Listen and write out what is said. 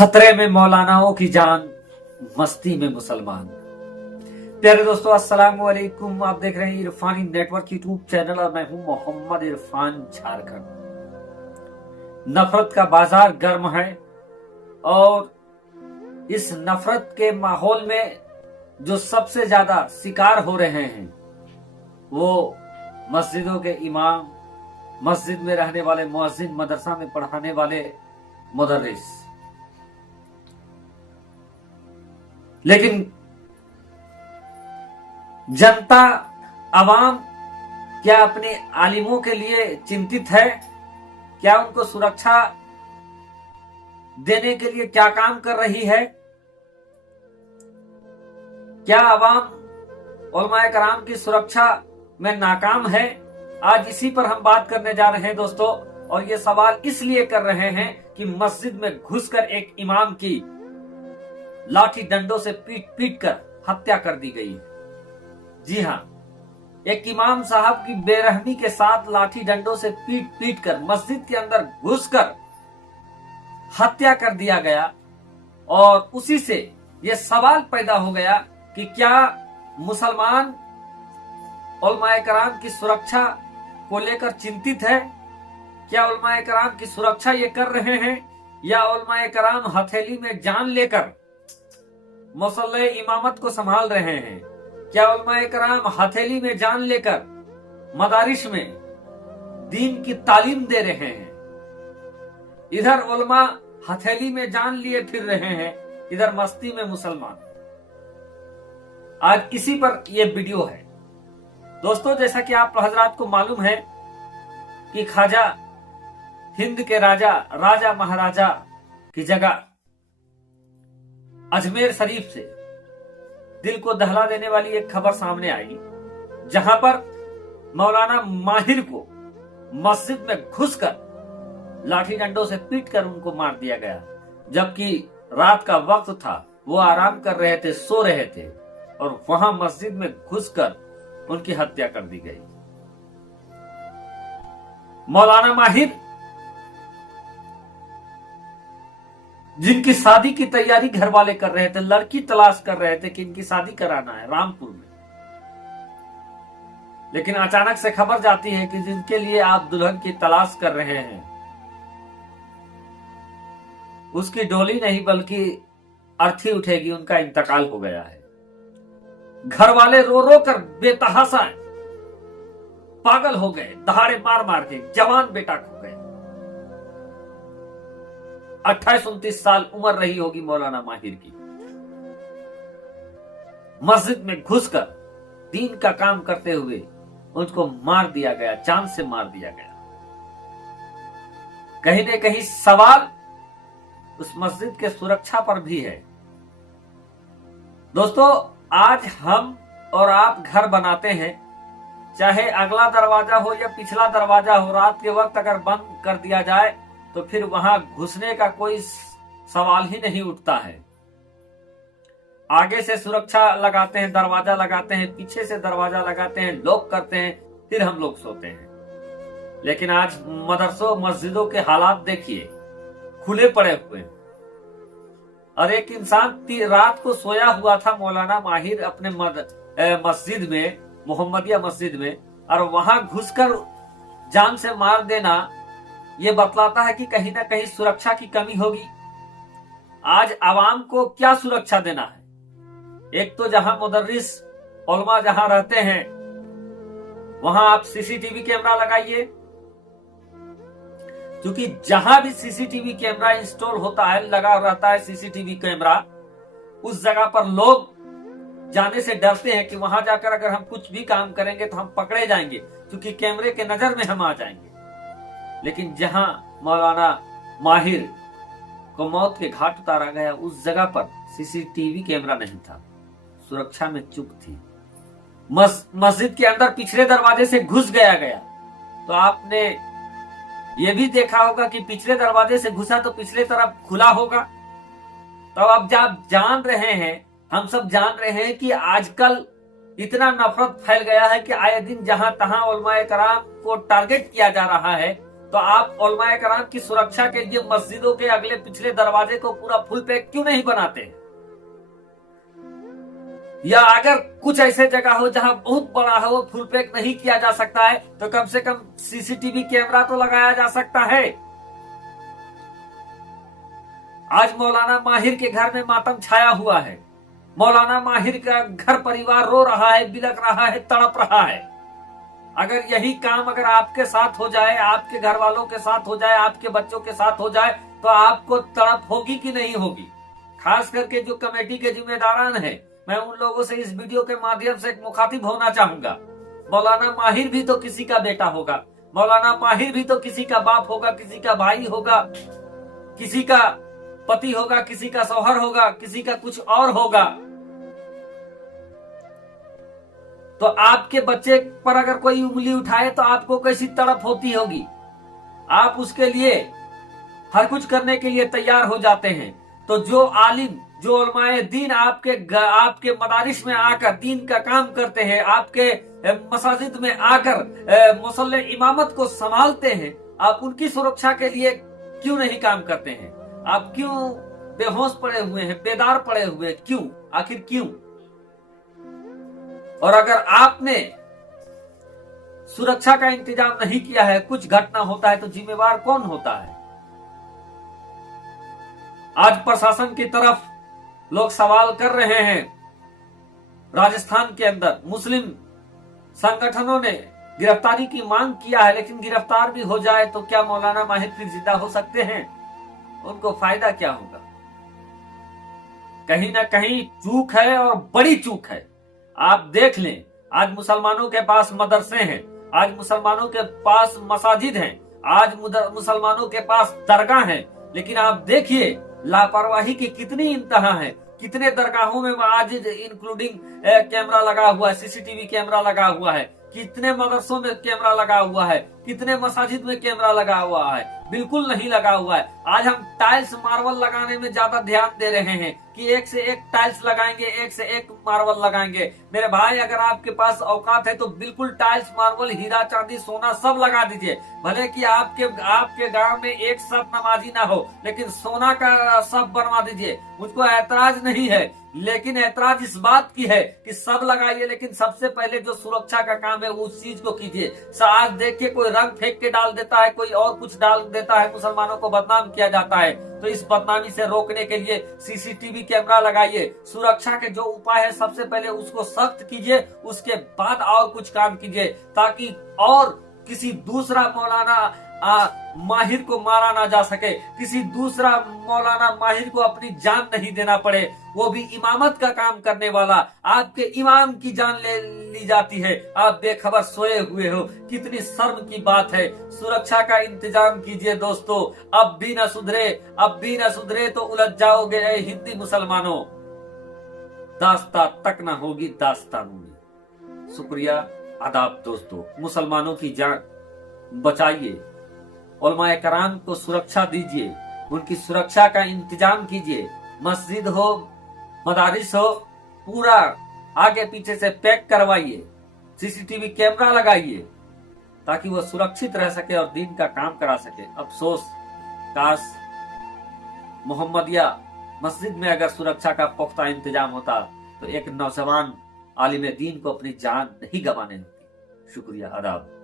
खतरे में मौलानाओं की जान, मस्ती में मुसलमान। प्यारे दोस्तों, अस्सलाम वालेकुम। आप देख रहे हैं इरफानी नेटवर्क यूट्यूब चैनल और मैं हूं मोहम्मद इरफान झारखंड। नफरत का बाजार गर्म है और इस नफरत के माहौल में जो सबसे ज्यादा शिकार हो रहे हैं वो मस्जिदों के इमाम, मस्जिद में रहने वाले मुअज्जिन, मदरसा में पढ़ाने वाले मुदर्रिस। लेकिन जनता, अवाम क्या अपने आलिमों के लिए चिंतित है? क्या उनको सुरक्षा देने के लिए क्या काम कर रही है? क्या अवाम उलमाए कराम की सुरक्षा में नाकाम है? आज इसी पर हम बात करने जा रहे हैं दोस्तों, और ये सवाल इसलिए कर रहे हैं कि मस्जिद में घुसकर एक इमाम की लाठी डंडों से पीट पीट कर हत्या कर दी गई है। जी हां, एक इमाम साहब की बेरहमी के साथ लाठी डंडों से पीट पीट कर मस्जिद के अंदर घुसकर हत्या कर दिया गया। और उसी से यह सवाल पैदा हो गया कि क्या मुसलमान उलमाए कराम की सुरक्षा को लेकर चिंतित है? क्या उलमाए कराम की सुरक्षा ये कर रहे हैं, या उलमाए कराम हथेली में जान लेकर मुसल्ले इमामत को संभाल रहे हैं? क्या उलमाए कराम हथेली में जान लेकर मदारिस में दीन की तालीम दे रहे हैं? इधर उलमा हथेली में जान लिए फिर रहे हैं, इधर मस्ती में मुसलमान। आज इसी पर यह वीडियो है दोस्तों। जैसा कि आप हजरात को मालूम है कि ख्वाजा हिंद के राजा महाराजा की जगह अजमेर शरीफ से दिल को दहला देने वाली एक खबर सामने आई, जहां पर मौलाना माहिर को मस्जिद में घुसकर लाठी डंडों से पीटकर उनको मार दिया गया। जबकि रात का वक्त था, वो आराम कर रहे थे, सो रहे थे, और वहां मस्जिद में घुसकर उनकी हत्या कर दी गई। मौलाना माहिर जिनकी शादी की तैयारी घर वाले कर रहे थे, लड़की तलाश कर रहे थे कि इनकी शादी कराना है रामपुर में, लेकिन अचानक से खबर जाती है कि जिनके लिए आप दुल्हन की तलाश कर रहे हैं उसकी डोली नहीं बल्कि अर्थी उठेगी, उनका इंतकाल हो गया है। घर वाले रो रो कर बेतहाशा पागल हो गए, दहाड़े मार मार के जवान बेटा खो गए। 28-29 साल उम्र रही होगी मौलाना माहिर की। मस्जिद में घुसकर दीन का काम करते हुए उनको मार दिया गया, जान से मार दिया गया। कहीं न कहीं सवाल उस मस्जिद के सुरक्षा पर भी है। दोस्तों, आज हम और आप घर बनाते हैं, चाहे अगला दरवाजा हो या पिछला दरवाजा हो, रात के वक्त अगर बंद कर दिया जाए तो फिर वहां घुसने का कोई सवाल ही नहीं उठता है। आगे से सुरक्षा लगाते हैं, दरवाजा लगाते हैं, पीछे से दरवाजा लगाते हैं, लॉक करते हैं, फिर हम लोग सोते हैं। लेकिन आज मदरसों मस्जिदों के हालात देखिए, खुले पड़े हुए हैं। और एक इंसान रात को सोया हुआ था, मौलाना माहिर, अपने मस्जिद में, मोहम्मदिया मस्जिद में, और वहां घुसकर जान से मार देना ये बतलाता है कि कहीं ना कहीं सुरक्षा की कमी होगी। आज आवाम को क्या सुरक्षा देना है? एक तो जहां मुदर्रिस उलमा जहां रहते हैं वहां आप सीसीटीवी कैमरा लगाइए, क्योंकि जहां भी सीसीटीवी कैमरा इंस्टॉल होता है, लगा रहता है सीसीटीवी कैमरा, उस जगह पर लोग जाने से डरते हैं कि वहां जाकर अगर हम कुछ भी काम करेंगे तो हम पकड़े जाएंगे, क्योंकि कैमरे के नजर में हम आ जाएंगे। लेकिन जहां मौलाना माहिर को मौत के घाट उतारा गया, उस जगह पर सीसीटीवी कैमरा नहीं था, सुरक्षा में चूक थी। मस्जिद के अंदर पिछले दरवाजे से घुस गया तो आपने ये भी देखा होगा कि पिछले दरवाजे से घुसा तो पिछले तरफ खुला होगा। तो अब जब जान रहे हैं, हम सब जान रहे हैं कि आजकल इतना नफरत फैल गया है कि आए दिन जहां तहां उलमाए कराम को टारगेट किया जा रहा है, तो आप उलमाए कराम की सुरक्षा के लिए मस्जिदों के अगले पिछले दरवाजे को पूरा फुल पैक क्यों नहीं बनाते हैं? या अगर कुछ ऐसे जगह हो जहां बहुत बड़ा है वो फुल पैक नहीं किया जा सकता है तो कम से कम सीसीटीवी कैमरा तो लगाया जा सकता है। आज मौलाना माहिर के घर में मातम छाया हुआ है। मौलाना माहिर का घर परिवार रो रहा है, बिलक रहा है, तड़प रहा है। अगर यही काम अगर आपके साथ हो जाए, आपके घर वालों के साथ हो जाए, आपके बच्चों के साथ हो जाए तो आपको तड़प होगी कि नहीं होगी? खास करके जो कमेटी के जिम्मेदारान हैं, मैं उन लोगों से इस वीडियो के माध्यम से एक मुखातिब होना चाहूंगा। मौलाना माहिर भी तो किसी का बेटा होगा, मौलाना माहिर भी तो किसी का बाप होगा, किसी का भाई होगा, किसी का पति होगा, किसी का शौहर होगा, किसी का कुछ और होगा। तो आपके बच्चे पर अगर कोई उंगली उठाए तो आपको कैसी तड़प होती होगी? आप उसके लिए हर कुछ करने के लिए तैयार हो जाते हैं। तो जो आलिम, जो उलमाए दीन आपके मदारिस में आकर दीन का काम करते हैं, आपके मसाजिद में आकर मुसल्ले इमामत को संभालते हैं, आप उनकी सुरक्षा के लिए क्यों नहीं काम करते हैं? आप क्यों बेहोश पड़े हुए हैं, बेदार पड़े हुए हैं? क्यों? आखिर क्यों? और अगर आपने सुरक्षा का इंतजाम नहीं किया है, कुछ घटना होता है तो जिम्मेवार कौन होता है? आज प्रशासन की तरफ लोग सवाल कर रहे हैं। राजस्थान के अंदर मुस्लिम संगठनों ने गिरफ्तारी की मांग किया है, लेकिन गिरफ्तार भी हो जाए तो क्या मौलाना माहिर फिर जिंदा हो सकते हैं? उनको फायदा क्या होगा? कहीं ना कहीं चूक है और बड़ी चूक है। आप देख लें, आज मुसलमानों के पास मदरसे हैं, आज मुसलमानों के पास मसाजिद हैं, आज मुसलमानों के पास दरगाह हैं, लेकिन आप देखिए लापरवाही की कितनी इंतहा है। कितने दरगाहों में आज इंक्लूडिंग कैमरा लगा हुआ है, सीसीटीवी कैमरा लगा हुआ है, कितने मदरसों में कैमरा लगा हुआ है, कितने मसाजिद में कैमरा लगा हुआ है? बिल्कुल नहीं लगा हुआ है। आज हम टाइल्स मार्बल लगाने में ज्यादा ध्यान दे रहे हैं कि एक से एक टाइल्स लगाएंगे, एक से एक मार्बल लगाएंगे। मेरे भाई, अगर आपके पास औकात है तो बिल्कुल टाइल्स, मार्बल, हीरा, चांदी, सोना सब लगा दीजिए। भले कि आपके गांव में एक सब नमाजी ना हो, लेकिन सोना का सब बनवा दीजिए, मुझको ऐतराज नहीं है। लेकिन ऐतराज इस बात की है कि सब लगाइए, लेकिन सबसे पहले जो सुरक्षा का काम है उस चीज को कीजिए। आज देखिए, कोई रंग फेंक के डाल देता है, कोई और कुछ डाल देता है, मुसलमानों को बदनाम किया जाता है। तो इस बदनामी से रोकने के लिए सीसीटीवी कैमरा लगाइए। सुरक्षा के जो उपाय है सबसे पहले उसको सख्त कीजिए, उसके बाद और कुछ काम कीजिए, ताकि और किसी दूसरा मौलाना माहिर को मारा ना जा सके, किसी दूसरा मौलाना माहिर को अपनी जान नहीं देना पड़े। वो भी इमामत का काम करने वाला, आपके इमाम की जान ले ली जाती है, आप बेखबर सोए हुए हो। कितनी शर्म की बात है। सुरक्षा का इंतजाम कीजिए दोस्तों। अब भी न सुधरे तो उलझ जाओगे ऐ हिंदी मुसलमानों। दास्ता तक न होगी दास्तानों में। शुक्रिया, आदाब दोस्तों। मुसलमानों की जान बचाइए, उलमाए कराम को सुरक्षा दीजिए, उनकी सुरक्षा का इंतजाम कीजिए। मस्जिद हो, मदारिस हो, पूरा आगे पीछे से पैक करवाइए, सीसीटीवी कैमरा लगाइए, ताकि वह सुरक्षित रह सके और दीन का काम करा सके। अफसोस, काश मोहम्मदिया मस्जिद में अगर सुरक्षा का पुख्ता इंतजाम होता तो एक नौजवान आलिम दीन को अपनी जान नहीं गंवाने होती। शुक्रिया, आदाब।